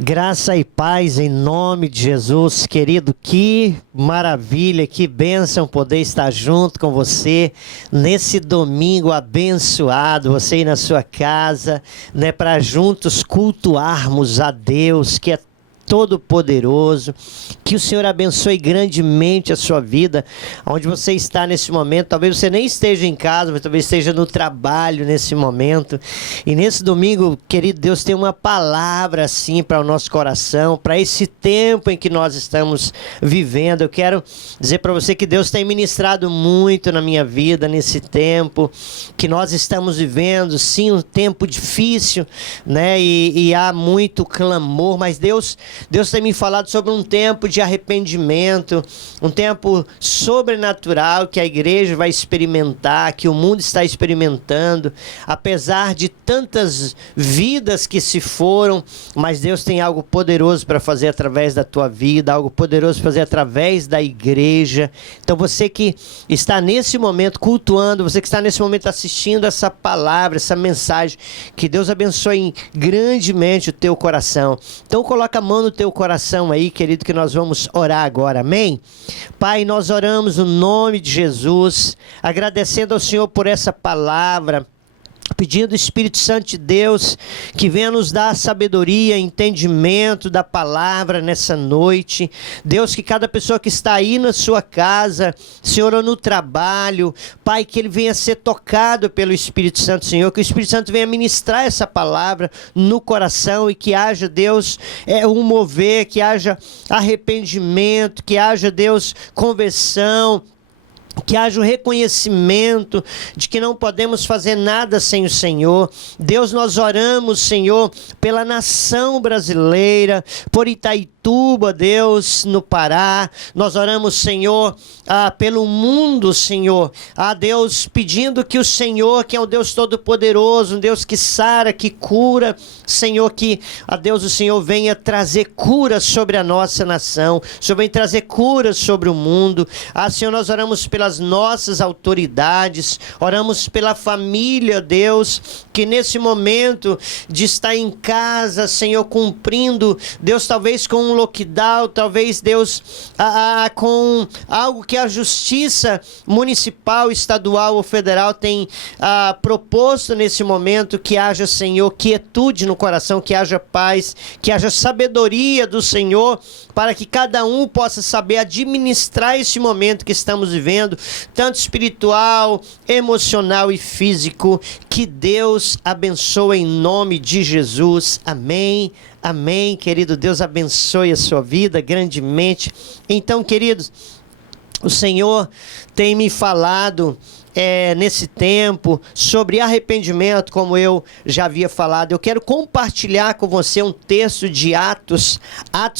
Graça e paz em nome de Jesus, querido. Que maravilha, que bênção poder estar junto com você nesse domingo abençoado, você aí na sua casa, né, para juntos cultuarmos a Deus, que é Todo-Poderoso. Que o Senhor abençoe grandemente a sua vida, onde você está nesse momento. Talvez você nem esteja em casa, mas talvez esteja no trabalho nesse momento. E nesse domingo, querido, Deus tem uma palavra assim para o nosso coração, para esse tempo em que nós estamos vivendo. Eu quero dizer para você que Deus tem ministrado muito na minha vida nesse tempo que nós estamos vivendo. Sim, um tempo difícil, né? E há muito clamor, mas Deus tem me falado sobre um tempo de arrependimento, um tempo sobrenatural que a igreja vai experimentar, que o mundo está experimentando, apesar de tantas vidas que se foram, mas Deus tem algo poderoso para fazer através da tua vida, algo poderoso para fazer através da igreja. Então você que está nesse momento cultuando, você que está nesse momento assistindo essa palavra, essa mensagem, que Deus abençoe grandemente o teu coração. Então coloca a mão no teu coração aí, querido, que nós vamos orar agora, amém? Pai, nós oramos no nome de Jesus, agradecendo ao Senhor por essa palavra, pedindo o Espírito Santo de Deus que venha nos dar sabedoria, entendimento da palavra nessa noite. Deus, que cada pessoa que está aí na sua casa, Senhor, ou no trabalho, Pai, que ele venha ser tocado pelo Espírito Santo, Senhor, que o Espírito Santo venha ministrar essa palavra no coração e que haja, Deus, um mover, que haja arrependimento, que haja, Deus, conversão, que haja o reconhecimento de que não podemos fazer nada sem o Senhor. Deus, nós oramos, Senhor, pela nação brasileira, por Itaituba, Deus, no Pará. Nós oramos, Senhor, pelo mundo, Senhor. Deus, pedindo que o Senhor, que é o Deus Todo-Poderoso, um Deus que sara, que cura, Senhor, que, Deus, o Senhor venha trazer cura sobre a nossa nação. O Senhor venha trazer cura sobre o mundo. Senhor, nós oramos pelas nossas autoridades, oramos pela família, Deus, que nesse momento de estar em casa, Senhor, cumprindo, Deus, talvez com um lockdown, talvez, Deus, com algo que a justiça municipal, estadual ou federal tem proposto nesse momento, que haja, Senhor, quietude no coração, que haja paz, que haja sabedoria do Senhor, para que cada um possa saber administrar esse momento que estamos vivendo, tanto espiritual, emocional e físico. Que Deus abençoe em nome de Jesus, amém, amém. Querido, Deus abençoe a sua vida grandemente. Então, queridos, o Senhor tem me falado nesse tempo sobre arrependimento, como eu já havia falado. Eu quero compartilhar com você um texto de Atos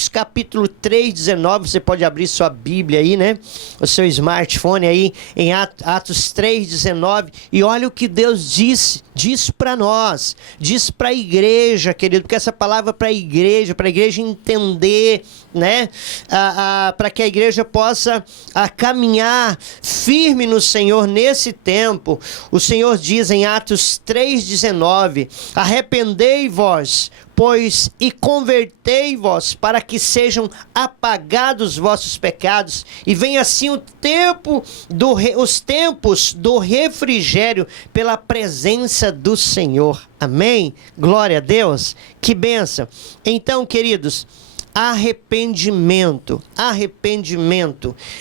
capítulo 3, 19. Você pode abrir sua Bíblia aí, né? O seu smartphone aí em Atos 3, 19. E olha o que Deus diz para nós, diz para a igreja, querido, porque essa palavra para a igreja entender, né? Para que a igreja possa caminhar firme no Senhor nesse tempo. O Senhor diz em Atos 3,19: arrependei-vos, pois, e convertei-vos, para que sejam apagados vossos pecados, e venha assim os tempos do refrigério pela presença do Senhor. Amém? Glória a Deus. Que bênção. Então, queridos, arrependimento.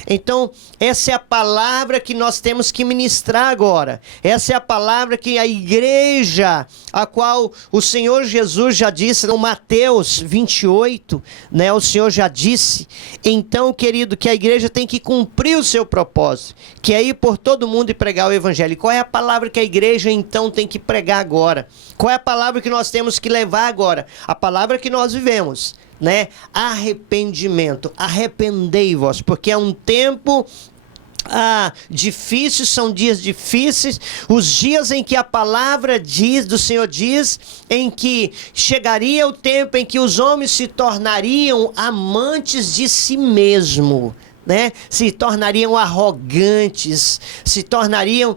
Então, essa é a palavra que nós temos que ministrar agora. Essa é a palavra que a igreja, a qual o Senhor Jesus já disse no Mateus 28, né? O Senhor já disse. Então, querido, que a igreja tem que cumprir o seu propósito, que é ir por todo mundo e pregar o evangelho. E qual é a palavra que a igreja então tem que pregar agora? Qual é a palavra que nós temos que levar agora? A palavra que nós vivemos, né? Arrependimento. Arrependei-vos, porque é um tempo difícil, são dias difíceis, os dias em que a palavra do Senhor diz, em que chegaria o tempo em que os homens se tornariam amantes de si mesmo, né? Se tornariam arrogantes, se tornariam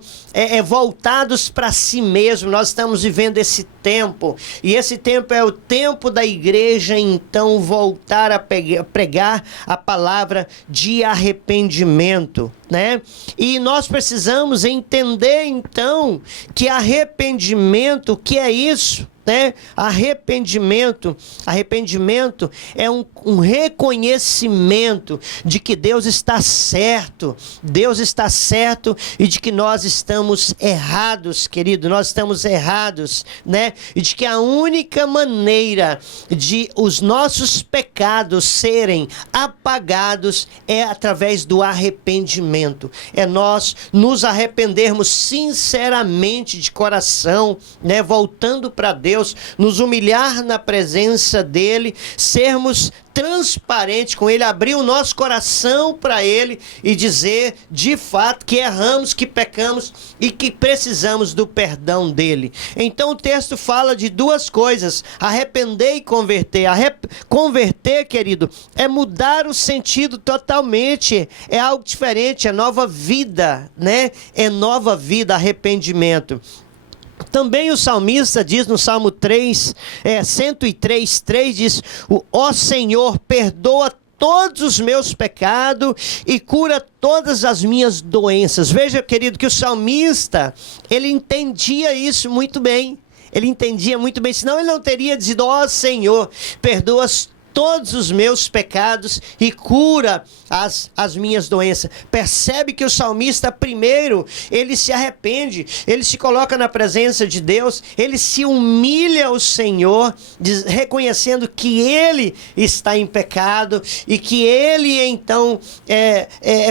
voltados para si mesmo. Nós estamos vivendo esse tempo, e esse tempo é o tempo da igreja então voltar a pregar a palavra de arrependimento, né? E nós precisamos entender então que arrependimento, o que é isso? Né? Arrependimento é um reconhecimento de que Deus está certo e de que nós estamos errados, querido, nós estamos errados, né? E de que a única maneira de os nossos pecados serem apagados é através do arrependimento, é nós nos arrependermos sinceramente de coração, né? Voltando para Deus, nos humilhar na presença dele, sermos transparentes com ele, abrir o nosso coração para ele e dizer de fato que erramos, que pecamos e que precisamos do perdão dele. Então o texto fala de duas coisas: arrepender e converter. Converter, querido, é mudar o sentido totalmente, é algo diferente, é nova vida, né? É nova vida, arrependimento. Também o salmista diz no Salmo 103:3, diz: ó Senhor, perdoa todos os meus pecados e cura todas as minhas doenças. Veja, querido, que o salmista, ele entendia isso muito bem. Ele entendia muito bem, senão ele não teria dito: ó Senhor, perdoa todos os meus pecados e cura as minhas doenças. Percebe que o salmista, primeiro, ele se arrepende, ele se coloca na presença de Deus, ele se humilha ao Senhor, reconhecendo que ele está em pecado e que ele então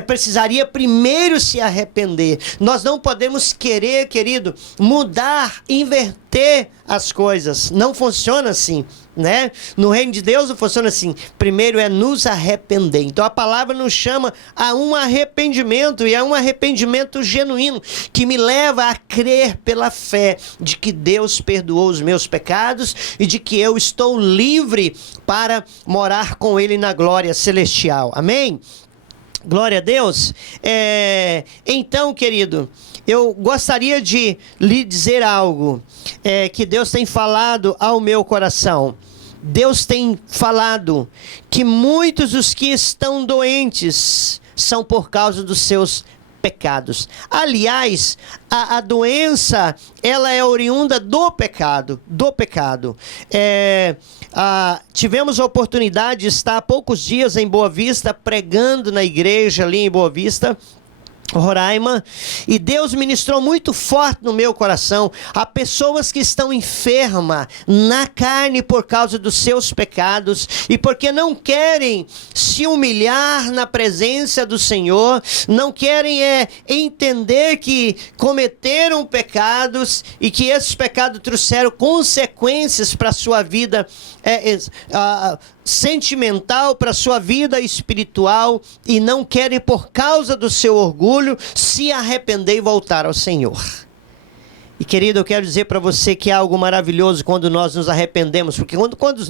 precisaria primeiro se arrepender. Nós não podemos querer, querido, mudar, inverter as coisas. Não funciona assim, né? No reino de Deus não funciona assim. Primeiro é nos arrepender. Então a palavra nos chama a um arrependimento, e é um arrependimento genuíno que me leva a crer pela fé de que Deus perdoou os meus pecados e de que eu estou livre para morar com ele na glória celestial. Amém? Glória a Deus. Então, querido, eu gostaria de lhe dizer algo que Deus tem falado ao meu coração. Deus tem falado que muitos dos que estão doentes são por causa dos seus pecados. Aliás, a doença, ela é oriunda do pecado, tivemos a oportunidade de estar há poucos dias em Boa Vista, pregando na igreja ali em Boa Vista, Roraima, e Deus ministrou muito forte no meu coração. Há pessoas que estão enfermas na carne por causa dos seus pecados e porque não querem se humilhar na presença do Senhor, não querem entender que cometeram pecados e que esses pecados trouxeram consequências para a sua vida sentimental, para a sua vida espiritual, e não querem, por causa do seu orgulho, se arrepender e voltar ao Senhor. E querido, eu quero dizer para você que é algo maravilhoso quando nós nos arrependemos, porque quando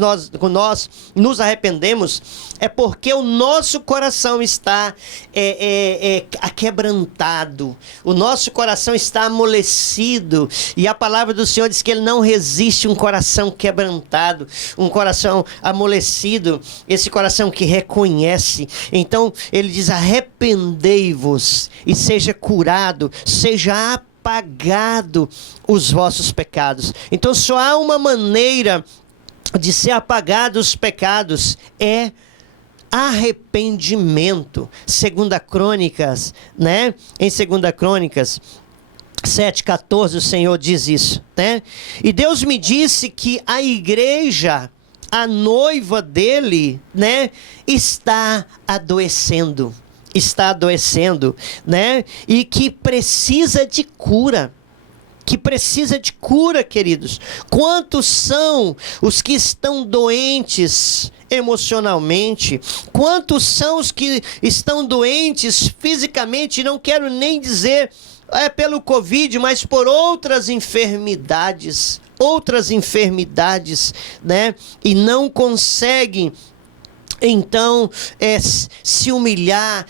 nós nos arrependemos, é porque o nosso coração está aquebrantado, o nosso coração está amolecido, e a palavra do Senhor diz que Ele não resiste um coração quebrantado, um coração amolecido, esse coração que reconhece. Então Ele diz: arrependei-vos e seja curado, seja apagado os vossos pecados. Então só há uma maneira de ser apagados os pecados, é arrependimento. Segunda Crônicas, né? Em Segunda Crônicas 7:14 o Senhor diz isso, né? E Deus me disse que a igreja, a noiva dele, né, está adoecendo, né? E que precisa de cura. Queridos. Quantos são os que estão doentes emocionalmente? Quantos são os que estão doentes fisicamente? Não quero nem dizer pelo Covid, mas por outras enfermidades, né? E não conseguem então se humilhar,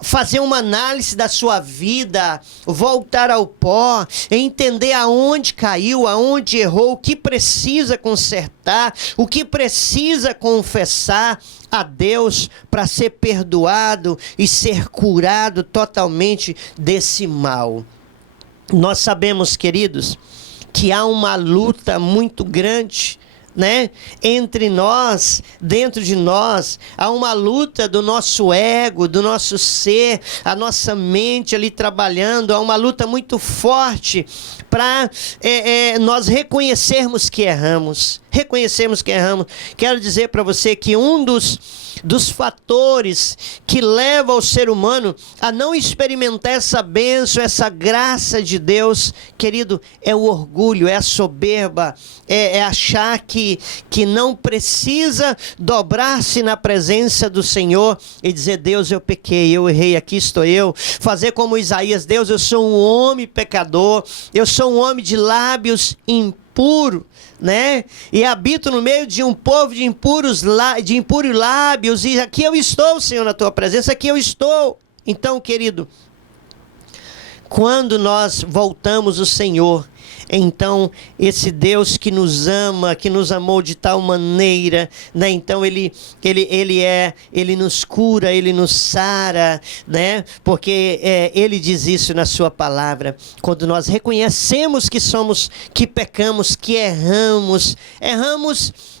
fazer uma análise da sua vida, voltar ao pó, entender aonde caiu, aonde errou, o que precisa consertar, o que precisa confessar a Deus para ser perdoado e ser curado totalmente desse mal. Nós sabemos, queridos, que há uma luta muito grande, né, entre nós, dentro de nós. Há uma luta do nosso ego, do nosso ser, a nossa mente ali trabalhando. Há uma luta muito forte para nós reconhecermos que erramos. Quero dizer para você que um dos fatores que leva o ser humano a não experimentar essa bênção, essa graça de Deus, querido, é o orgulho, é a soberba, é achar que não precisa dobrar-se na presença do Senhor e dizer: Deus, eu pequei, eu errei, aqui estou eu. Fazer como Isaías: Deus, eu sou um homem pecador, eu sou um homem de lábios impuros, né? E habito no meio de um povo de impuros lábios, e aqui eu estou, Senhor, na tua presença, aqui eu estou. Então, querido, quando nós voltamos ao Senhor, então esse Deus que nos ama, que nos amou de tal maneira, né? Então ele nos cura, ele nos sara, né? Porque ele diz isso na sua palavra. Quando nós reconhecemos que pecamos, que erramos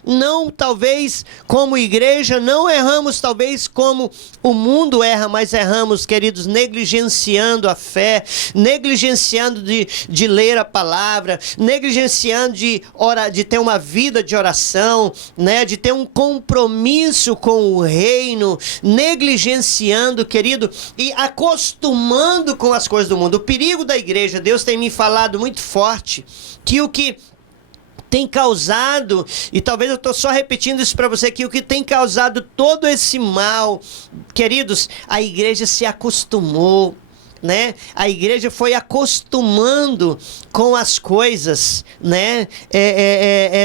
não talvez como igreja, não erramos talvez como o mundo erra, mas erramos, queridos, negligenciando a fé, negligenciando de ler a palavra, negligenciando de ter uma vida de oração, né? De ter um compromisso com o reino, negligenciando, querido, e acostumando com as coisas do mundo. O perigo da igreja, Deus tem me falado muito forte, que o que tem causado, e talvez eu estou só repetindo isso para você aqui, o que tem causado todo esse mal, queridos, a igreja se acostumou, né? A igreja foi acostumando com as coisas, né?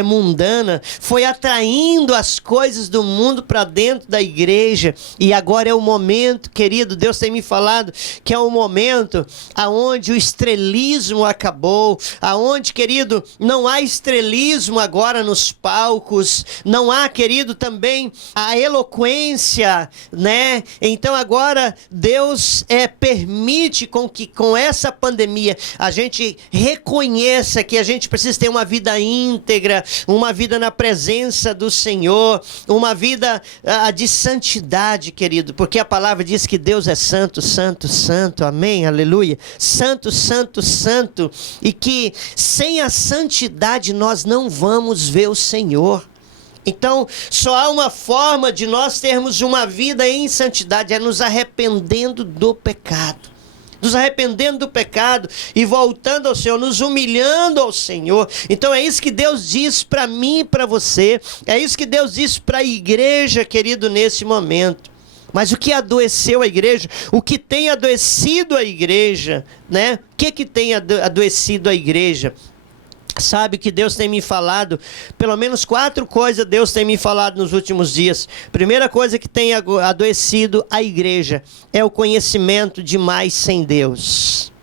Mundana, foi atraindo as coisas do mundo para dentro da igreja, e agora é o momento, querido, Deus tem me falado que é o momento aonde o estrelismo acabou, aonde, querido, não há estrelismo agora nos palcos, não há, querido, também a eloquência, né? Então agora Deus permite com que com essa pandemia a gente reconheça que a gente precisa ter uma vida íntegra, uma vida na presença do Senhor, uma vida de santidade, querido, porque a palavra diz que Deus é santo, santo, santo, amém, aleluia, santo, santo, santo, e que sem a santidade nós não vamos ver o Senhor. Então, só há uma forma de nós termos uma vida em santidade, é nos arrependendo do pecado. Nos arrependendo do pecado e voltando ao Senhor, nos humilhando ao Senhor. Então é isso que Deus diz para mim e para você. É isso que Deus diz para a igreja, querido, nesse momento. Mas o que adoeceu a igreja? O que tem adoecido a igreja, né? O que tem adoecido a igreja? Sabe que Deus tem me falado, pelo menos 4 coisas Deus tem me falado nos últimos dias. Primeira coisa que tem adoecido a igreja é o conhecimento demais sem Deus.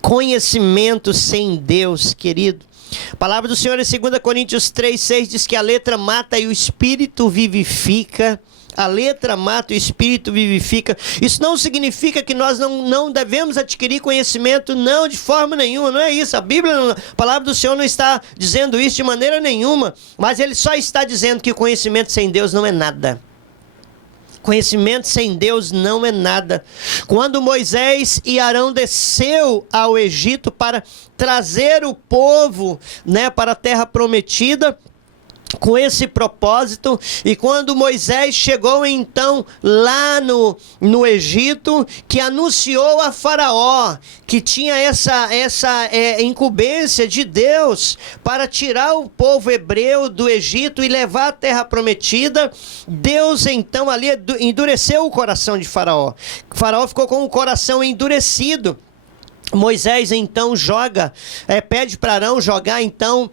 Conhecimento sem Deus, querido. A palavra do Senhor em 2 Coríntios 3:6 diz que a letra mata e o espírito vivifica. A letra mata, o espírito vivifica. Isso não significa que nós não devemos adquirir conhecimento, não, de forma nenhuma, não é isso. A palavra do Senhor não está dizendo isso de maneira nenhuma, mas ele só está dizendo que o conhecimento sem Deus não é nada. Conhecimento sem Deus não é nada. Quando Moisés e Arão desceu ao Egito para trazer o povo, né, para a terra prometida, com esse propósito, e quando Moisés chegou então lá no Egito, que anunciou a Faraó que tinha essa incumbência de Deus para tirar o povo hebreu do Egito e levar à terra prometida, Deus então ali endureceu o coração de Faraó. Faraó ficou com o coração endurecido. Moisés então pede para Arão jogar então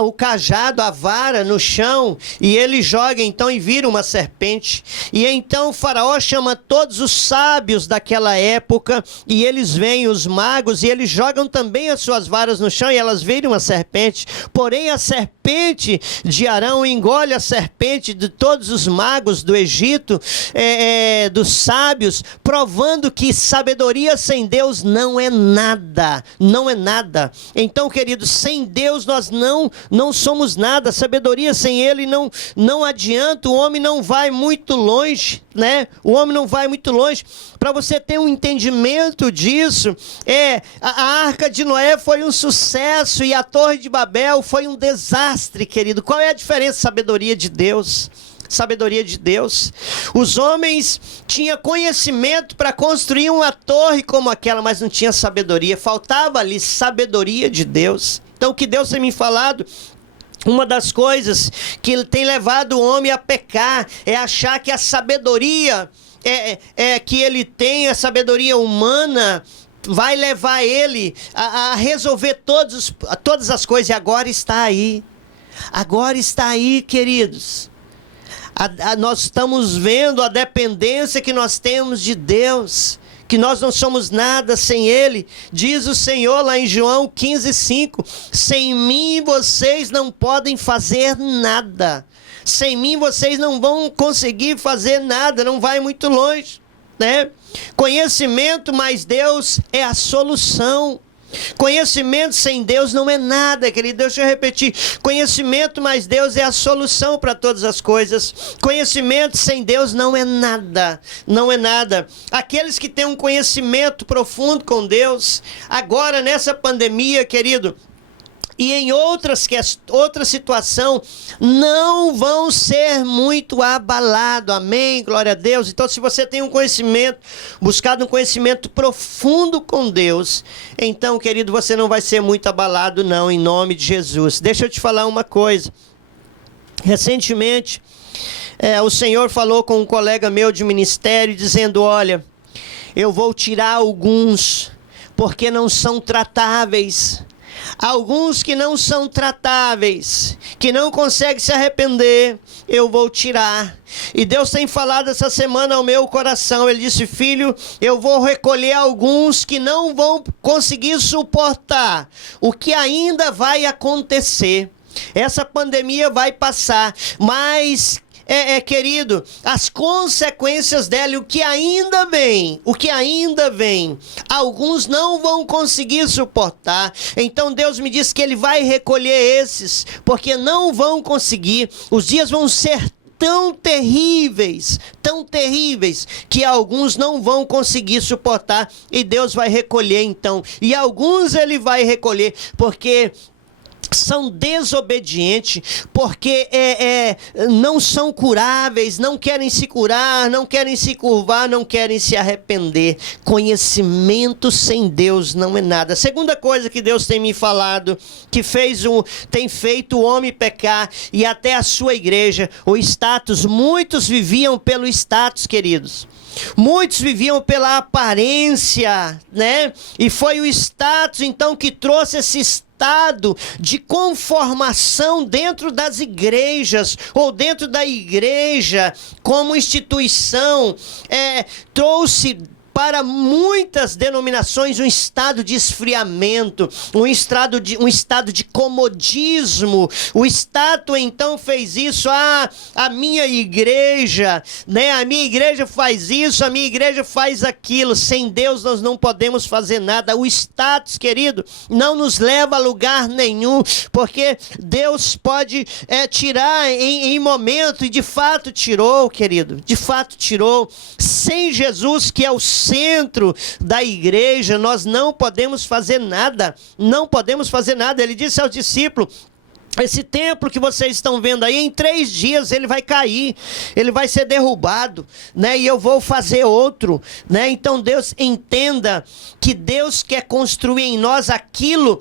o cajado, a vara no chão, e ele joga então e vira uma serpente. E então o faraó chama todos os sábios daquela época, e eles vêm, os magos, e eles jogam também as suas varas no chão, e elas viram uma serpente. Porém a serpente de Arão engole a serpente de todos os magos do Egito, dos sábios, provando que sabedoria sem Deus não é nada, não é nada. Então, queridos, sem Deus nós não somos nada. Sabedoria sem Ele não adianta. O homem não vai muito longe, né? O homem não vai muito longe. Para você ter um entendimento disso, a Arca de Noé foi um sucesso e a Torre de Babel foi um desastre, querido. Qual é a diferença? Sabedoria de Deus. Sabedoria de Deus. Os homens tinham conhecimento para construir uma torre como aquela, mas não tinha sabedoria. Faltava ali sabedoria de Deus. Então o que Deus tem me falado, uma das coisas que ele tem levado o homem a pecar é achar que a sabedoria que ele tem, a sabedoria humana, vai levar ele a resolver todas as coisas. E agora está aí. Agora está aí, queridos. Nós estamos vendo a dependência que nós temos de Deus, que nós não somos nada sem Ele. Diz o Senhor lá em João 15:5, sem mim vocês não podem fazer nada. Sem mim vocês não vão conseguir fazer nada, não vai muito longe, né? Conhecimento mais Deus é a solução. Conhecimento sem Deus não é nada, querido. Deixa eu repetir. Conhecimento mais Deus é a solução para todas as coisas. Conhecimento sem Deus não é nada. Não é nada. Aqueles que têm um conhecimento profundo com Deus, agora nessa pandemia, querido, e em outra situação, não vão ser muito abalados. Amém? Glória a Deus. Então, se você tem um conhecimento, buscado um conhecimento profundo com Deus, então, querido, você não vai ser muito abalado, não, em nome de Jesus. Deixa eu te falar uma coisa. Recentemente, o Senhor falou com um colega meu de ministério, dizendo, olha, eu vou tirar alguns, porque não são tratáveis. Alguns que não são tratáveis, que não conseguem se arrepender, eu vou tirar. E Deus tem falado essa semana ao meu coração. Ele disse, filho, eu vou recolher alguns que não vão conseguir suportar o que ainda vai acontecer. Essa pandemia vai passar, mas... querido, as consequências dela, o que ainda vem, alguns não vão conseguir suportar. Então Deus me disse que Ele vai recolher esses, porque não vão conseguir. Os dias vão ser tão terríveis, que alguns não vão conseguir suportar, e Deus vai recolher então. E alguns Ele vai recolher, porque... são desobedientes, porque não são curáveis, não querem se curar, não querem se curvar, não querem se arrepender. Conhecimento sem Deus não é nada. Segunda coisa que Deus tem me falado, que tem feito o homem pecar, e até a sua igreja, o status. Muitos viviam pelo status, queridos. Muitos viviam pela aparência, né? E foi o status então que trouxe esse estado de conformação dentro das igrejas, ou dentro da igreja como instituição, trouxe para muitas denominações um estado de esfriamento, um estado de comodismo. O Estado então fez isso. A minha igreja, né? A minha igreja faz isso, a minha igreja faz aquilo. Sem Deus nós não podemos fazer nada. O status, querido, não nos leva a lugar nenhum, porque Deus pode tirar em momento, e de fato tirou, querido, de fato tirou. Sem Jesus, que é o centro da igreja, nós não podemos fazer nada, não podemos fazer nada. Ele disse aos discípulos, esse templo que vocês estão vendo aí, em 3 dias ele vai cair, ele vai ser derrubado, né? E eu vou fazer outro, né? Então Deus, entenda que Deus quer construir em nós aquilo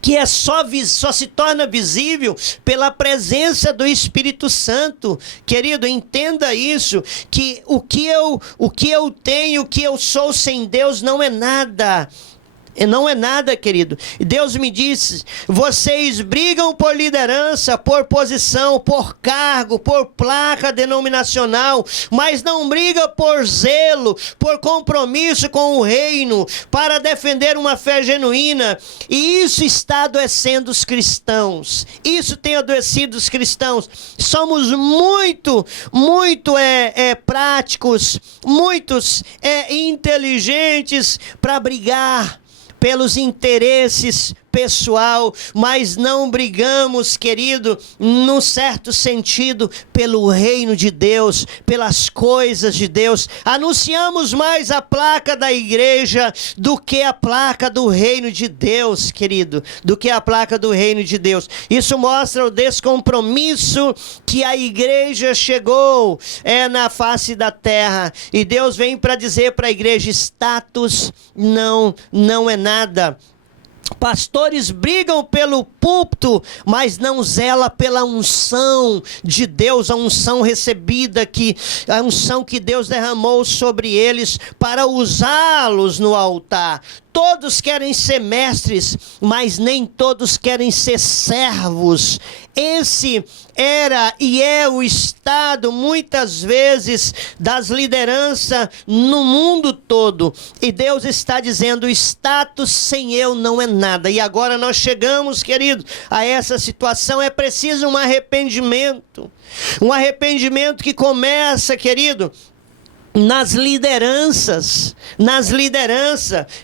que só se torna visível pela presença do Espírito Santo. Querido, entenda isso, que o que eu tenho, o que eu sou sem Deus não é nada. E não é nada, querido. Deus me disse: vocês brigam por liderança, por posição, por cargo, por placa denominacional, mas não brigam por zelo, por compromisso com o reino, para defender uma fé genuína. E isso está adoecendo os cristãos. Isso tem adoecido os cristãos. Somos muito práticos, muitos inteligentes para brigar pelos interesses pessoal, mas não brigamos, querido, num certo sentido, pelo reino de Deus, pelas coisas de Deus. Anunciamos mais a placa da igreja do que a placa do reino de Deus, querido, do que a placa do reino de Deus. Isso mostra o descompromisso que a igreja chegou na face da terra. E Deus vem para dizer para a igreja: status não é nada. Pastores brigam pelo púlpito, mas não zela pela unção de Deus, a unção recebida, a unção que Deus derramou sobre eles para usá-los no altar. Todos querem ser mestres, mas nem todos querem ser servos. Esse era e é o estado, muitas vezes, das lideranças no mundo todo. E Deus está dizendo: o status sem eu não é nada. E agora nós chegamos, querido, a essa situação. É preciso um arrependimento. Um arrependimento que começa, querido, nas lideranças,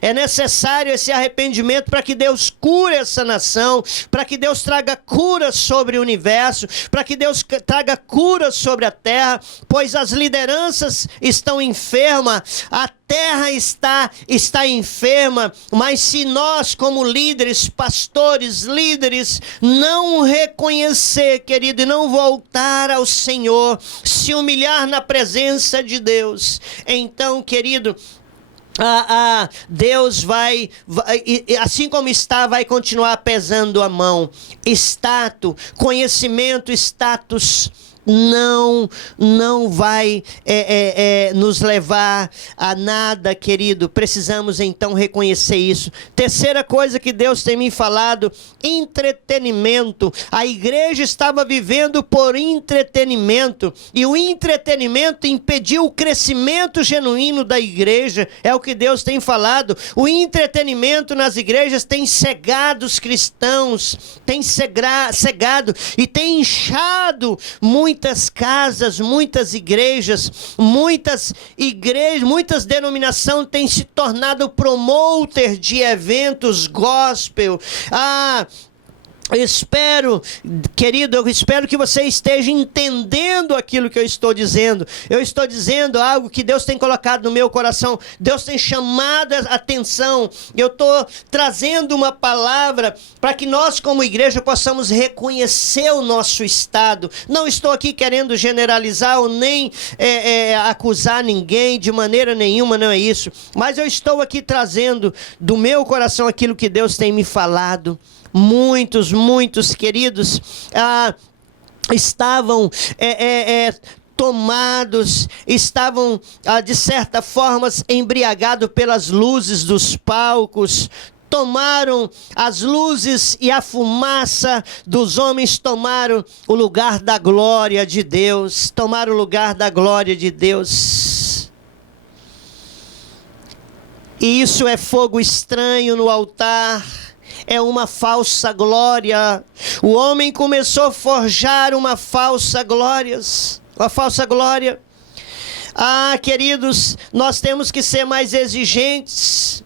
é necessário esse arrependimento para que Deus cure essa nação, para que Deus traga cura sobre o universo, para que Deus traga cura sobre a terra, pois as lideranças estão enfermas, a terra está enferma, mas se nós como líderes, pastores, líderes, não reconhecer, querido, e não voltar ao Senhor, se humilhar na presença de Deus, então, querido, Deus vai, assim como está, vai continuar pesando a mão. Conhecimento, status não vai nos levar a nada, querido. Precisamos então reconhecer isso. Terceira coisa que Deus tem me falado: entretenimento. A igreja estava vivendo por entretenimento, e o entretenimento impediu o crescimento genuíno da igreja. É o que Deus tem falado. O entretenimento nas igrejas tem cegado os cristãos, tem cegado e tem inchado muitas casas, muitas igrejas, muitas denominações têm se tornado promoter de eventos gospel. Querido, eu espero que você esteja entendendo aquilo que eu estou dizendo. Eu estou dizendo algo que Deus tem colocado no meu coração. Deus tem chamado a atenção. Eu estou trazendo uma palavra para que nós como igreja possamos reconhecer o nosso estado. Não estou aqui querendo generalizar ou nem acusar ninguém de maneira nenhuma, não é isso. Mas eu estou aqui trazendo do meu coração aquilo que Deus tem me falado. Muitos, queridos, estavam tomados, estavam de certa forma embriagados pelas luzes dos palcos. Tomaram as luzes e a fumaça dos homens, tomaram o lugar da glória de Deus. Tomaram o lugar da glória de Deus. E isso é fogo estranho no altar. É uma falsa glória. O homem começou a forjar uma falsa glória. Queridos, nós temos que ser mais exigentes.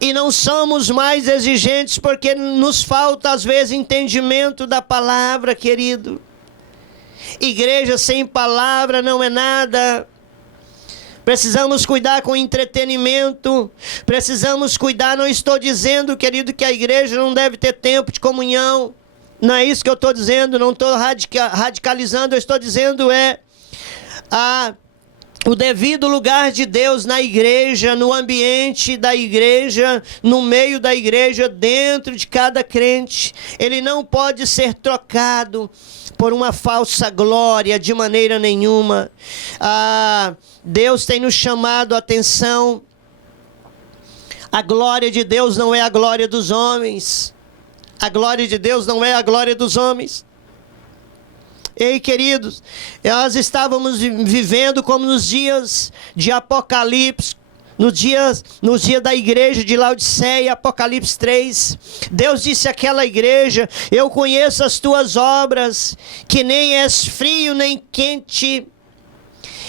E não somos mais exigentes porque nos falta às vezes entendimento da palavra, querido. Igreja sem palavra não é nada. Precisamos cuidar com entretenimento. Precisamos cuidar. Não estou dizendo, querido, que a igreja não deve ter tempo de comunhão. Não é isso que eu estou dizendo. Não estou radicalizando. Eu estou dizendo o devido lugar de Deus na igreja, no ambiente da igreja, no meio da igreja, dentro de cada crente. Ele não pode ser trocado por uma falsa glória de maneira nenhuma. Deus tem nos chamado a atenção A glória de Deus não é a glória dos homens. A glória de Deus não é a glória dos homens. Ei, queridos, nós estávamos vivendo como nos dias de Apocalipse, no dia da igreja de Laodiceia, Apocalipse 3. Deus disse àquela igreja: eu conheço as tuas obras, que nem és frio nem quente.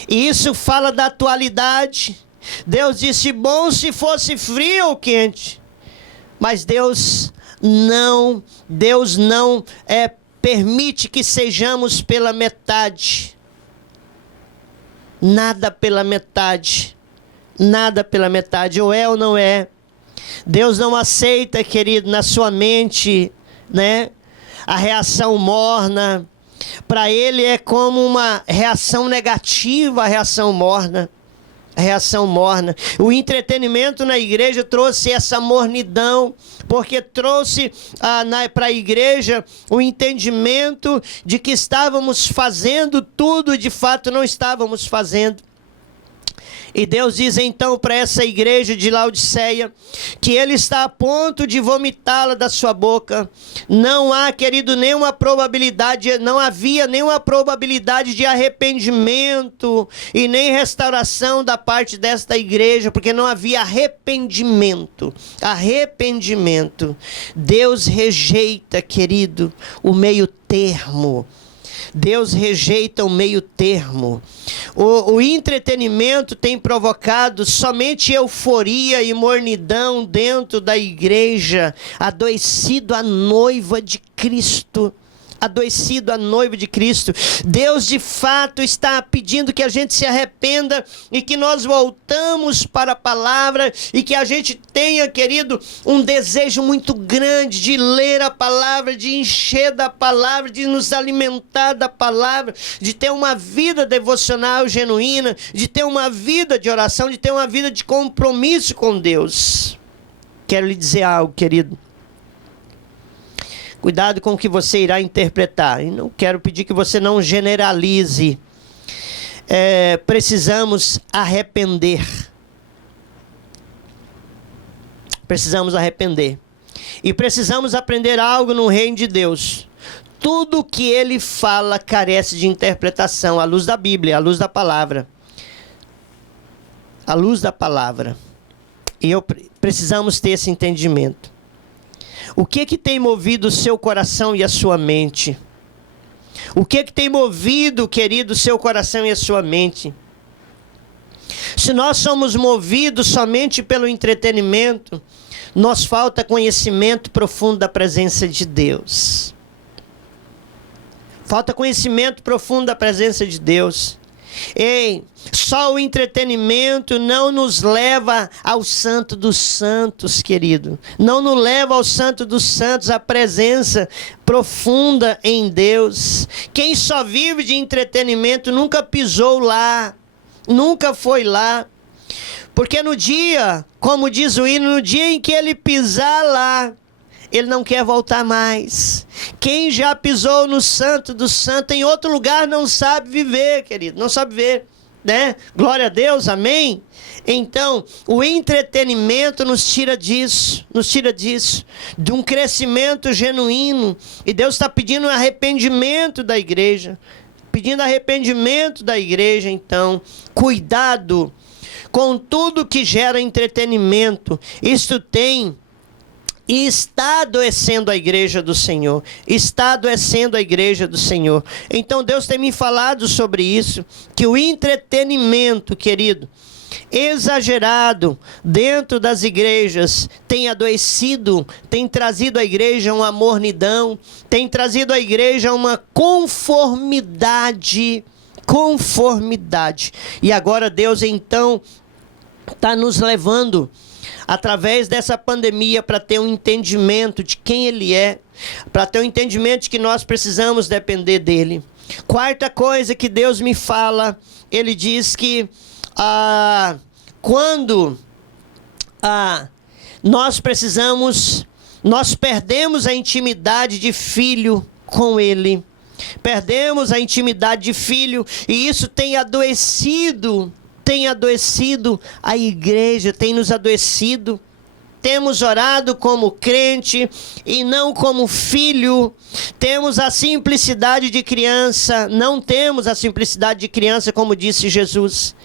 E isso fala da atualidade. Deus disse: bom se fosse frio ou quente. Mas Deus não permite que sejamos pela metade. Nada pela metade. Nada pela metade. Ou é ou não é. Deus não aceita, querido, na sua mente, né, a reação morna. Para Ele é como uma reação negativa, a reação morna. A reação morna. O entretenimento na igreja trouxe essa mornidão, porque trouxe para a igreja o entendimento de que estávamos fazendo tudo e de fato não estávamos fazendo. E Deus diz então para essa igreja de Laodiceia que Ele está a ponto de vomitá-la da sua boca. Não há, querido, nenhuma probabilidade, não havia nenhuma probabilidade de arrependimento e nem restauração da parte desta igreja, porque não havia arrependimento. Arrependimento. Deus rejeita, querido, o meio termo. Deus rejeita o meio termo. O entretenimento tem provocado somente euforia e mornidão dentro da igreja, adoecido a noiva de Cristo. Adoecido a noiva de Cristo. Deus de fato está pedindo que a gente se arrependa e que nós voltamos para a palavra e que a gente tenha, querido, um desejo muito grande de ler a palavra, de encher da palavra, de nos alimentar da palavra, de ter uma vida devocional genuína, de ter uma vida de oração, de ter uma vida de compromisso com Deus. Quero lhe dizer algo, querido. Cuidado com o que você irá interpretar. E não quero pedir que você não generalize. Precisamos arrepender. Precisamos arrepender. E precisamos aprender algo no reino de Deus. Tudo que Ele fala carece de interpretação à luz da Bíblia, à luz da palavra. À luz da palavra. E precisamos ter esse entendimento. O que tem movido o seu coração e a sua mente? O que tem movido, querido, o seu coração e a sua mente? Se nós somos movidos somente pelo entretenimento, nos falta conhecimento profundo da presença de Deus. Falta conhecimento profundo da presença de Deus. Ei, só o entretenimento não nos leva ao Santo dos Santos, querido. Não nos leva ao Santo dos Santos, a presença profunda em Deus. Quem só vive de entretenimento nunca pisou lá, nunca foi lá. Porque no dia, como diz o hino, no dia em que ele pisar lá, ele não quer voltar mais. Quem já pisou no Santo do Santo em outro lugar não sabe viver, querido. Não sabe viver, né? Glória a Deus, amém? Então, o entretenimento nos tira disso. Nos tira disso. De um crescimento genuíno. E Deus está pedindo arrependimento da igreja. Pedindo arrependimento da igreja, então. Cuidado com tudo que gera entretenimento. Isto tem... E está adoecendo a igreja do Senhor. Está adoecendo a igreja do Senhor. Então Deus tem me falado sobre isso. Que o entretenimento, querido, exagerado dentro das igrejas, tem adoecido, tem trazido à igreja uma mornidão, tem trazido à igreja uma conformidade. Conformidade. E agora Deus então está nos levando através dessa pandemia para ter um entendimento de quem Ele é, para ter um entendimento de que nós precisamos depender dEle. Quarta coisa que Deus me fala, Ele diz que quando nós perdemos a intimidade de filho com Ele, perdemos a intimidade de filho, e isso tem adoecido a igreja, tem nos adoecido. temos orado como crente e não como filho. Temos a simplicidade de criança, não temos a simplicidade de criança, como disse Jesus.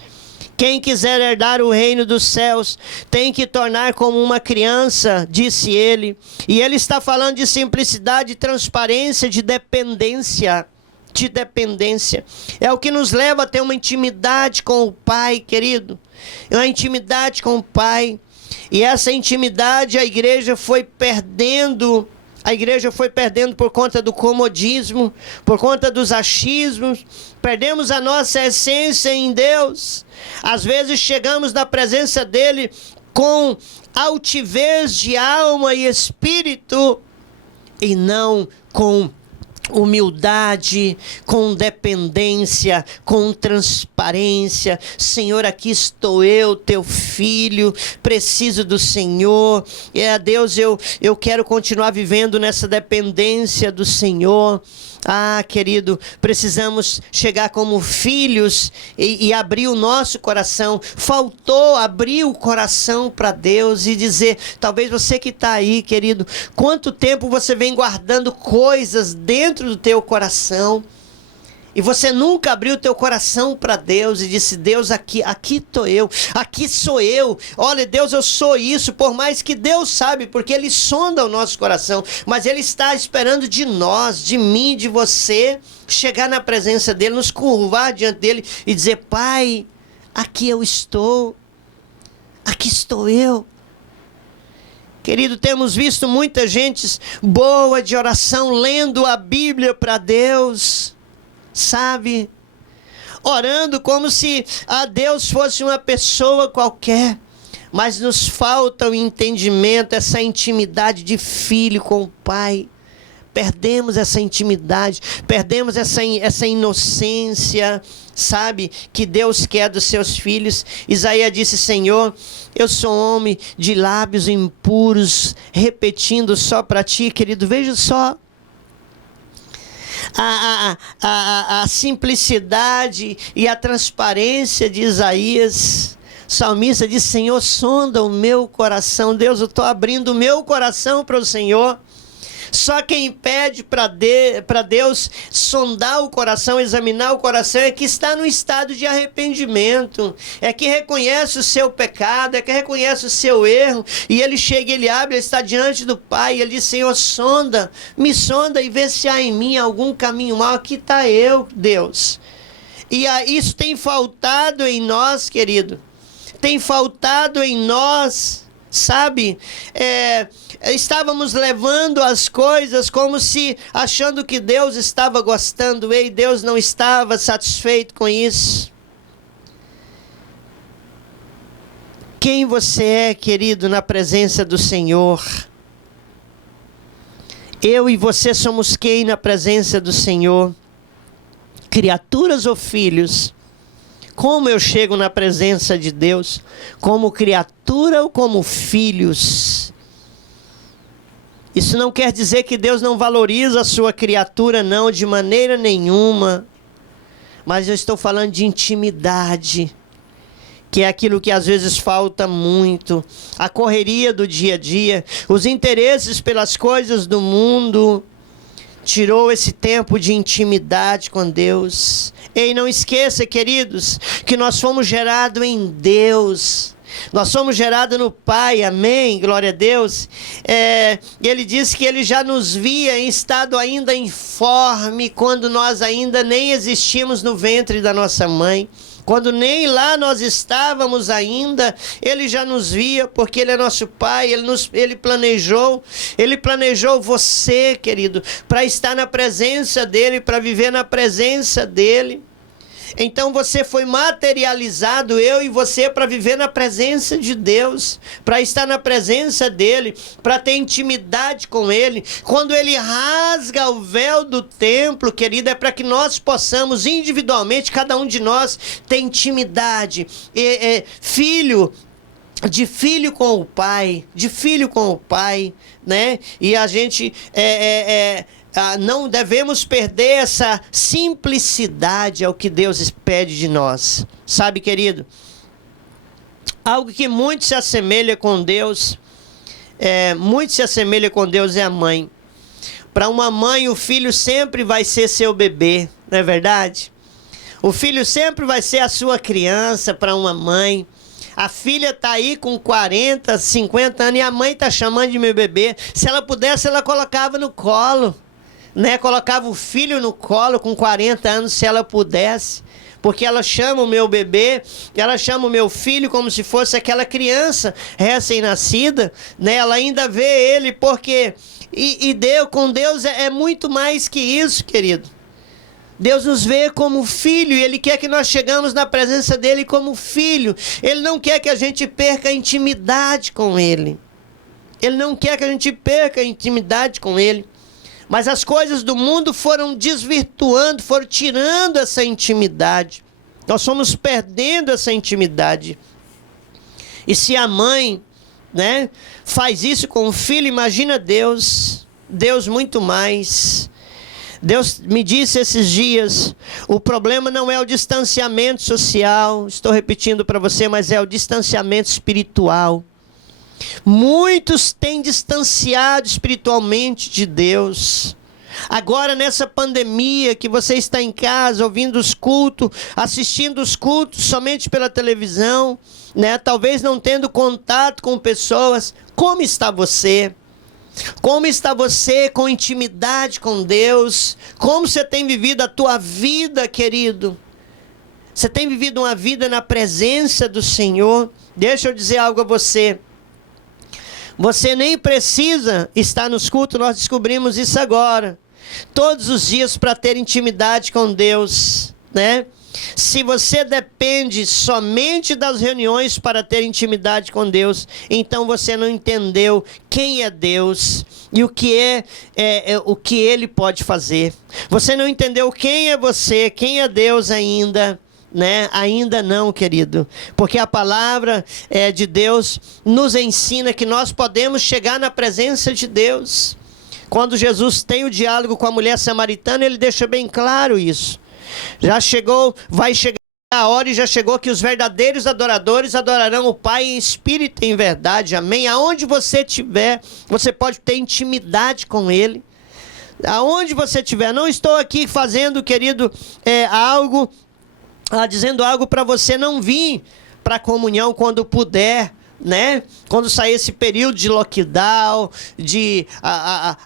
Quem quiser herdar o reino dos céus tem que tornar como uma criança, disse ele. E ele está falando de simplicidade, de transparência, de dependência. De dependência. É o que nos leva a ter uma intimidade com o Pai, querido. Uma intimidade com o Pai. E essa intimidade a igreja foi perdendo. A igreja foi perdendo por conta do comodismo, por conta dos achismos. Perdemos a nossa essência em Deus. Às vezes chegamos na presença dele com altivez de alma e espírito, e não com humildade, com dependência, com transparência. Senhor, aqui estou eu, teu filho, preciso do Senhor. Deus, eu quero continuar vivendo nessa dependência do Senhor. Ah, querido, precisamos chegar como filhos e abrir o nosso coração. Faltou abrir o coração para Deus e dizer, talvez você que está aí, querido, quanto tempo você vem guardando coisas dentro do teu coração e você nunca abriu o teu coração para Deus e disse, Deus, aqui estou eu, aqui sou eu. Olha, Deus, eu sou isso. Por mais que Deus sabe, porque Ele sonda o nosso coração, mas Ele está esperando de nós, de mim, de você, chegar na presença dEle, nos curvar diante dEle e dizer, Pai, aqui eu estou, aqui estou eu. Querido, temos visto muita gente boa de oração, lendo a Bíblia para Deus, sabe? Orando como se a Deus fosse uma pessoa qualquer. Mas nos falta o entendimento, essa intimidade de filho com o Pai. Perdemos essa intimidade, perdemos essa inocência, sabe? Que Deus quer dos seus filhos. Isaías disse, Senhor, eu sou homem de lábios impuros, repetindo só para ti, querido. Veja só. A simplicidade e a transparência de Isaías. O salmista diz, Senhor, sonda o meu coração. Deus, eu estou abrindo o meu coração para o Senhor. Só quem pede para Deus sondar o coração, examinar o coração, é que está no estado de arrependimento, é que reconhece o seu pecado, é que reconhece o seu erro, e ele chega, ele abre, ele está diante do Pai, e ele diz, Senhor, me sonda e vê se há em mim algum caminho mau. Aqui está eu, Deus. E isso tem faltado em nós, querido, tem faltado em nós, sabe? Estávamos levando as coisas como se achando que Deus estava gostando. Ei, Deus não estava satisfeito com isso. Quem você é, querido, na presença do Senhor? Eu e você somos quem na presença do Senhor? Criaturas ou filhos? Como eu chego na presença de Deus? Como criatura ou como filhos? Isso não quer dizer que Deus não valoriza a sua criatura, não, de maneira nenhuma. Mas eu estou falando de intimidade, que é aquilo que às vezes falta muito. A correria do dia a dia, os interesses pelas coisas do mundo, tirou esse tempo de intimidade com Deus. Ei, não esqueça, queridos, que nós fomos gerados em Deus. Nós somos gerados no Pai, amém, glória a Deus. Ele disse que Ele já nos via em estado ainda informe, quando nós ainda nem existíamos no ventre da nossa mãe. Quando nem lá nós estávamos ainda, Ele já nos via, porque Ele é nosso Pai. Ele planejou você, querido, para estar na presença dEle, para viver na presença dEle. Então você foi materializado, eu e você, para viver na presença de Deus, para estar na presença dEle, para ter intimidade com Ele. Quando Ele rasga o véu do templo, querido, é para que nós possamos individualmente, cada um de nós, ter intimidade. De filho com o Pai, né? E a gente não devemos perder essa simplicidade, é o que Deus pede de nós. Sabe, querido, algo que muito se assemelha com Deus muito se assemelha com Deus é a mãe. Para uma mãe, o filho sempre vai ser seu bebê, não é verdade? O filho sempre vai ser a sua criança para uma mãe. A filha está aí com 40, 50 anos e a mãe está chamando de meu bebê. Se ela pudesse, ela colocava no colo, né? Colocava o filho no colo com 40 anos, se ela pudesse. Porque ela chama o meu bebê, ela chama o meu filho como se fosse aquela criança recém-nascida, né? Ela ainda vê ele porque... com Deus é muito mais que isso, querido. Deus nos vê como filho e Ele quer que nós chegamos na presença dEle como filho. Ele não quer que a gente perca a intimidade com Ele. Ele não quer que a gente perca a intimidade com Ele. Mas as coisas do mundo foram desvirtuando, foram tirando essa intimidade. Nós fomos perdendo essa intimidade. E se a mãe, né, faz isso com o filho, imagina Deus. Deus muito mais. Deus me disse esses dias, o problema não é o distanciamento social, estou repetindo para você, mas é o distanciamento espiritual. Muitos têm distanciado espiritualmente de Deus. Agora nessa pandemia que você está em casa, ouvindo os cultos, assistindo os cultos somente pela televisão, né? Talvez não tendo contato com pessoas, como está você? Como está você com intimidade com Deus? Como você tem vivido a tua vida, querido? Você tem vivido uma vida na presença do Senhor? Deixa eu dizer algo a você. Você nem precisa estar nos cultos, nós descobrimos isso agora. Todos os dias para ter intimidade com Deus, né? Se você depende somente das reuniões para ter intimidade com Deus, então você não entendeu quem é Deus e o que o que Ele pode fazer. Você não entendeu quem é você, quem é Deus ainda, né? Ainda não, querido, porque a palavra de Deus nos ensina que nós podemos chegar na presença de Deus. Quando Jesus tem o diálogo com a mulher samaritana, ele deixa bem claro isso. Já chegou, vai chegar a hora e já chegou que os verdadeiros adoradores adorarão o Pai em espírito e em verdade, amém? Aonde você estiver, você pode ter intimidade com Ele. Aonde você estiver, não estou aqui fazendo, querido, dizendo algo para você não vir para a comunhão quando puder, né? Quando sair esse período de lockdown, de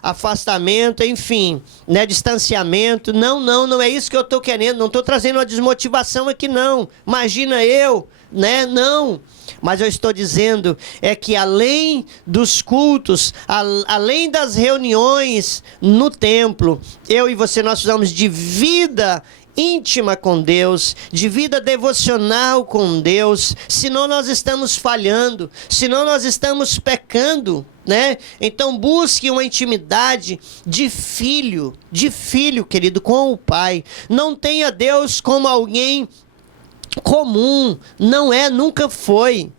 afastamento, enfim, né? Distanciamento. Não é isso que eu estou querendo. Não estou trazendo uma desmotivação aqui, não. Imagina eu, né? Não. Mas eu estou dizendo que além dos cultos, além das reuniões no templo, eu e você, nós precisamos de vida íntima com Deus, de vida devocional com Deus, senão nós estamos falhando, senão nós estamos pecando, né? Então busque uma intimidade de filho, querido, com o Pai. Não tenha Deus como alguém comum, não é, nunca foi.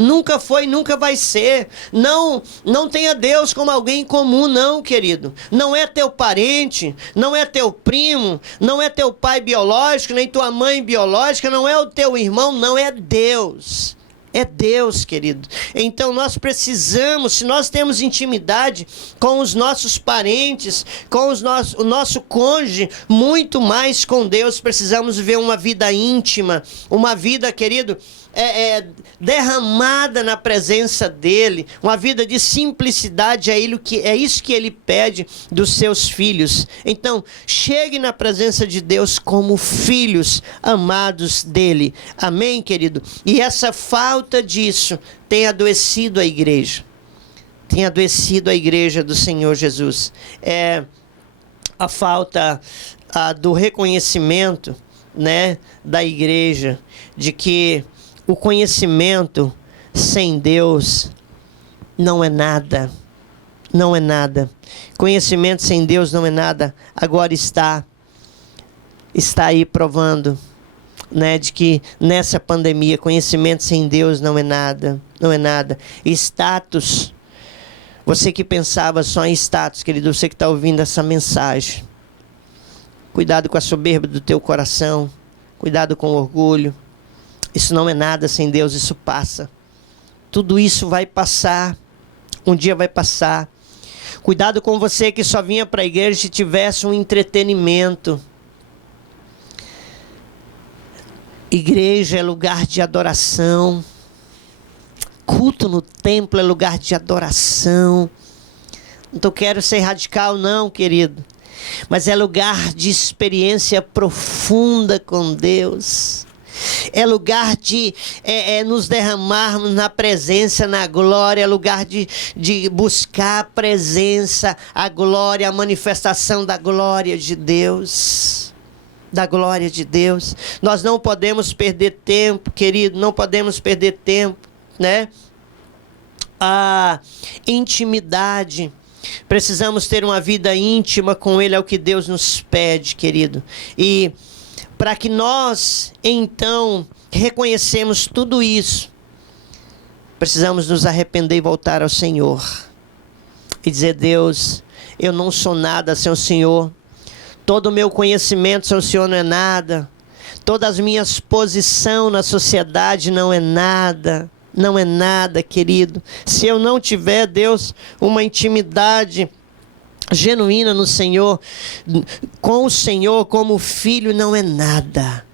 Nunca foi, nunca vai ser. Não tenha Deus como alguém comum, não, querido. Não é teu parente, não é teu primo, não é teu pai biológico, nem tua mãe biológica, não é o teu irmão, não, é Deus. É Deus, querido. Então nós precisamos, se nós temos intimidade com os nossos parentes, com o nosso cônjuge, muito mais com Deus, precisamos viver uma vida íntima, uma vida, querido, derramada na presença dele, uma vida de simplicidade, é isso que ele pede dos seus filhos. Então, chegue na presença de Deus como filhos amados dele. Amém, querido? E essa falta disso tem adoecido a igreja. Tem adoecido a igreja do Senhor Jesus. A falta do reconhecimento, né, da igreja, de que o conhecimento sem Deus não é nada. Não é nada. Conhecimento sem Deus não é nada. Agora está aí provando, né, de que nessa pandemia conhecimento sem Deus não é nada. Não é nada. Status. Você que pensava só em status, querido, você que está ouvindo essa mensagem. Cuidado com a soberba do teu coração. Cuidado com o orgulho. Isso não é nada sem Deus, isso passa. Tudo isso vai passar. Um dia vai passar. Cuidado com você que só vinha para a igreja se tivesse um entretenimento. Igreja é lugar de adoração. Culto no templo é lugar de adoração. Não quero ser radical não, querido. Mas é lugar de experiência profunda com Deus. É lugar de nos derramarmos na presença, na glória. É lugar de buscar a presença, a glória, a manifestação da glória de Deus. Da glória de Deus. Nós não podemos perder tempo, querido. Não podemos perder tempo, né? A intimidade. Precisamos ter uma vida íntima com Ele, é o que Deus nos pede, querido. E para que nós, então, reconhecemos tudo isso, precisamos nos arrepender e voltar ao Senhor. E dizer, Deus, eu não sou nada sem o Senhor. Todo o meu conhecimento sem o Senhor não é nada. Todas as minhas posições na sociedade não é nada. Não é nada, querido. Se eu não tiver, Deus, uma intimidade genuína no Senhor, com o Senhor como filho, não é nada.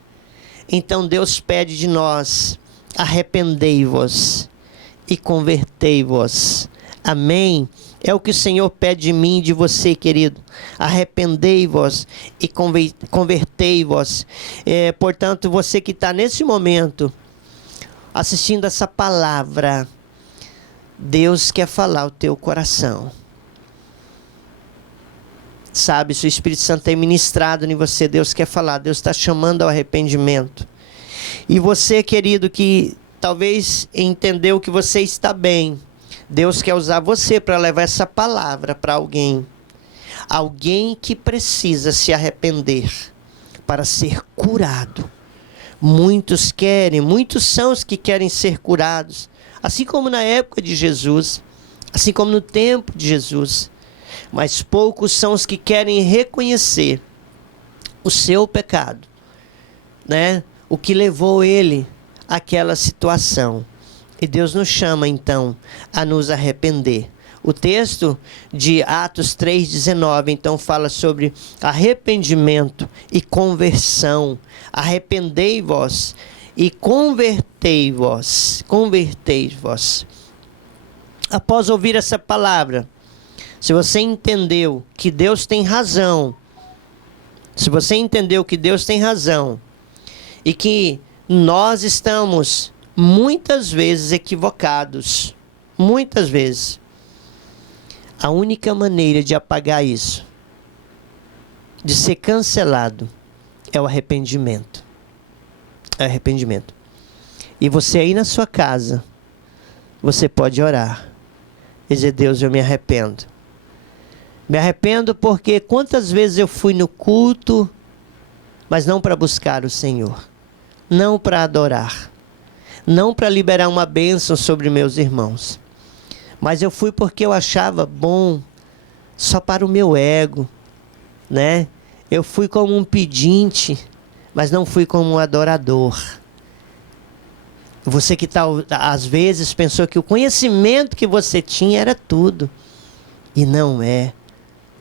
Então Deus pede de nós, arrependei-vos e convertei-vos. Amém? É o que o Senhor pede de mim e de você, querido. Arrependei-vos e convertei-vos. Portanto, você que está nesse momento assistindo essa palavra, Deus quer falar o teu coração. Sabe, se o Espírito Santo tem ministrado em você, Deus quer falar, Deus está chamando ao arrependimento. E você, querido, que talvez entendeu que você está bem, Deus quer usar você para levar essa palavra para alguém. Alguém que precisa se arrepender para ser curado. Muitos são os que querem ser curados, assim como na época de Jesus, assim como no tempo de Jesus. Mas poucos são os que querem reconhecer o seu pecado, né? O que levou ele àquela situação. E Deus nos chama então a nos arrepender. O texto de Atos 3,19 então fala sobre arrependimento e conversão. Arrependei-vos e convertei-vos. Convertei-vos. Após ouvir essa palavra, se você entendeu que Deus tem razão, se você entendeu que Deus tem razão e que nós estamos muitas vezes equivocados, muitas vezes, a única maneira de apagar isso, de ser cancelado, é o arrependimento. É o arrependimento. E você aí na sua casa, você pode orar e dizer, Deus, eu me arrependo. Me arrependo porque quantas vezes eu fui no culto, mas não para buscar o Senhor, não para adorar, não para liberar uma bênção sobre meus irmãos, mas eu fui porque eu achava bom, só para o meu ego, né? Eu fui como um pedinte, mas não fui como um adorador. Você que às vezes pensou que o conhecimento que você tinha era tudo, e não é.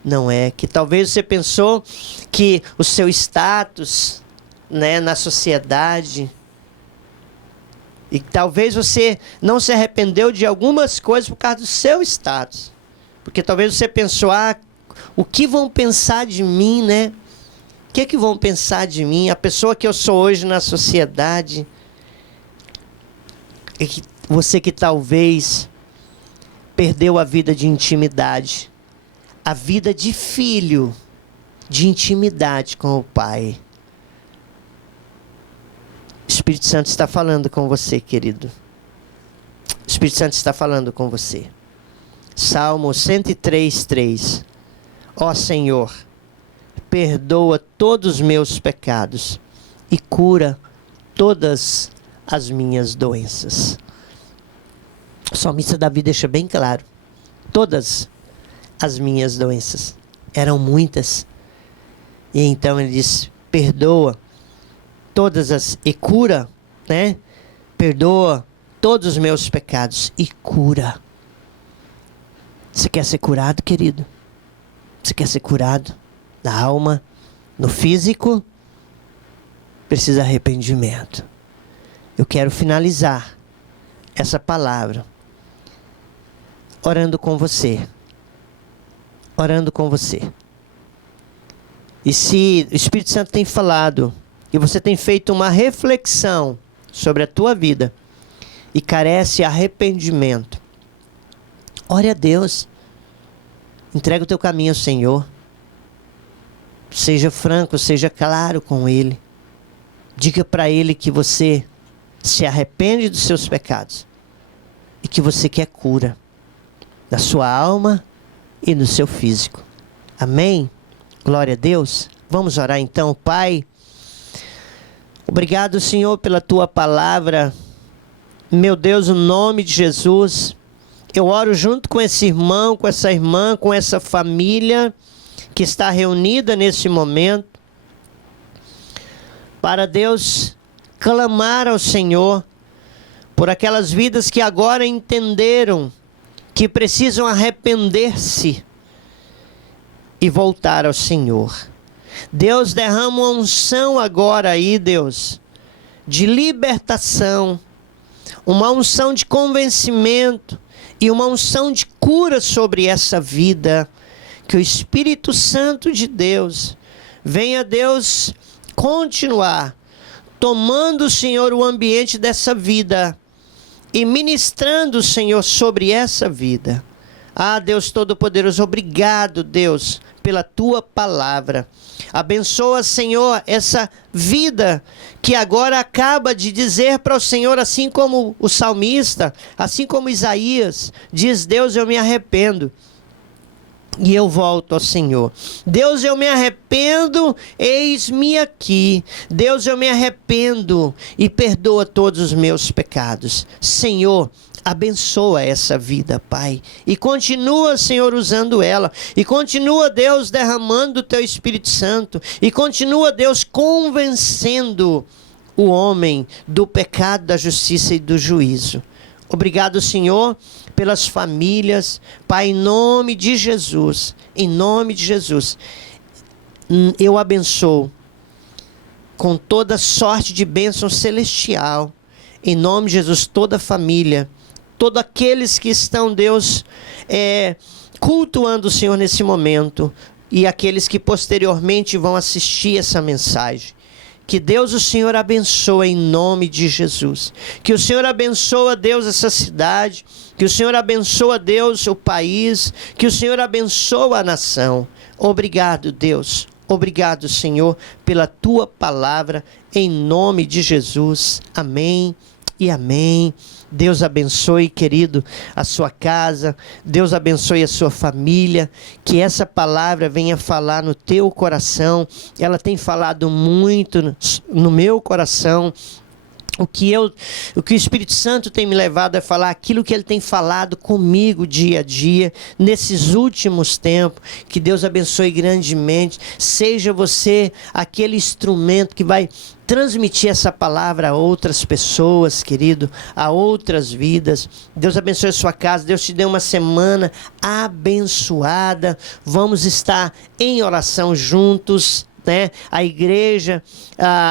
Não é, que talvez você pensou que o seu status, né, na sociedade, e talvez você não se arrependeu de algumas coisas por causa do seu status, porque talvez você pensou, o que vão pensar de mim, né? O que vão pensar de mim, a pessoa que eu sou hoje na sociedade? E que você que talvez perdeu a vida de intimidade, a vida de filho, de intimidade com o Pai. O Espírito Santo está falando com você, querido. O Espírito Santo está falando com você. Salmo 103:3. Ó Senhor, perdoa todos os meus pecados e cura todas as minhas doenças. O salmista Davi deixa bem claro. Todas as minhas doenças. Eram muitas. E então ele diz, perdoa todas e cura, né? Perdoa todos os meus pecados e cura. Você quer ser curado, querido? Você quer ser curado na alma, no físico? Precisa de arrependimento. Eu quero finalizar essa palavra orando com você. Orando com você. E se o Espírito Santo tem falado e você tem feito uma reflexão sobre a tua vida e carece de arrependimento, ore a Deus. Entrega o teu caminho ao Senhor. Seja franco, seja claro com Ele. Diga para Ele que você se arrepende dos seus pecados e que você quer cura da sua alma e no seu físico. Amém? Glória a Deus. Vamos orar então. Pai, obrigado, Senhor, pela tua palavra. Meu Deus, no nome de Jesus, eu oro junto com esse irmão, com essa irmã, com essa família que está reunida nesse momento, para Deus clamar ao Senhor por aquelas vidas que agora entenderam que precisam arrepender-se e voltar ao Senhor. Deus, derrama uma unção agora aí, Deus, de libertação, uma unção de convencimento e uma unção de cura sobre essa vida. Que o Espírito Santo de Deus venha, Deus, continuar tomando, Senhor, o ambiente dessa vida e ministrando, Senhor, sobre essa vida. Ah, Deus Todo-Poderoso, obrigado, Deus, pela tua palavra. Abençoa, Senhor, essa vida que agora acaba de dizer para o Senhor, assim como o salmista, assim como Isaías, diz: Deus, eu me arrependo e eu volto ao Senhor. Deus, eu me arrependo, eis-me aqui. Deus, eu me arrependo e perdoa todos os meus pecados. Senhor, abençoa essa vida, Pai, e continua, Senhor, usando ela, e continua, Deus, derramando o teu Espírito Santo, e continua, Deus, convencendo o homem do pecado, da justiça e do juízo. Obrigado, Senhor, pelas famílias, Pai, em nome de Jesus, eu abençoo com toda sorte de bênção celestial, em nome de Jesus, toda a família, todos aqueles que estão, Deus, cultuando o Senhor nesse momento, e aqueles que posteriormente vão assistir essa mensagem. Que Deus, o Senhor, abençoe em nome de Jesus. Que o Senhor abençoe, Deus, essa cidade. Que o Senhor abençoe, Deus, o país. Que o Senhor abençoe a nação. Obrigado, Deus. Obrigado, Senhor, pela tua palavra. Em nome de Jesus. Amém e amém. Deus abençoe, querido, a sua casa. Deus abençoe a sua família. Que essa palavra venha falar no teu coração. Ela tem falado muito no meu coração. O que o Espírito Santo tem me levado a falar, aquilo que Ele tem falado comigo dia a dia, nesses últimos tempos. Que Deus abençoe grandemente. Seja você aquele instrumento que vai transmitir essa palavra a outras pessoas, querido, a outras vidas. Deus abençoe a sua casa. Deus te dê uma semana abençoada. Vamos estar em oração juntos, né? A igreja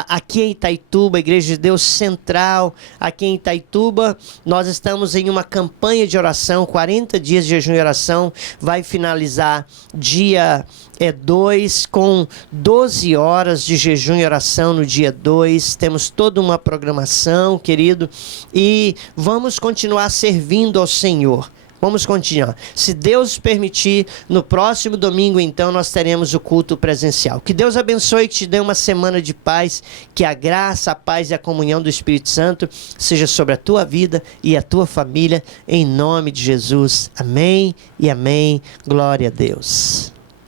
aqui em Itaituba, a Igreja de Deus Central, aqui em Itaituba, nós estamos em uma campanha de oração, 40 dias de jejum e oração, vai finalizar dia 2 com 12 horas de jejum e oração no dia 2, temos toda uma programação, querido, e vamos continuar servindo ao Senhor. Vamos continuar. Se Deus permitir, no próximo domingo, então, nós teremos o culto presencial. Que Deus abençoe, que te dê uma semana de paz, que a graça, a paz e a comunhão do Espírito Santo seja sobre a tua vida e a tua família, em nome de Jesus. Amém e amém. Glória a Deus.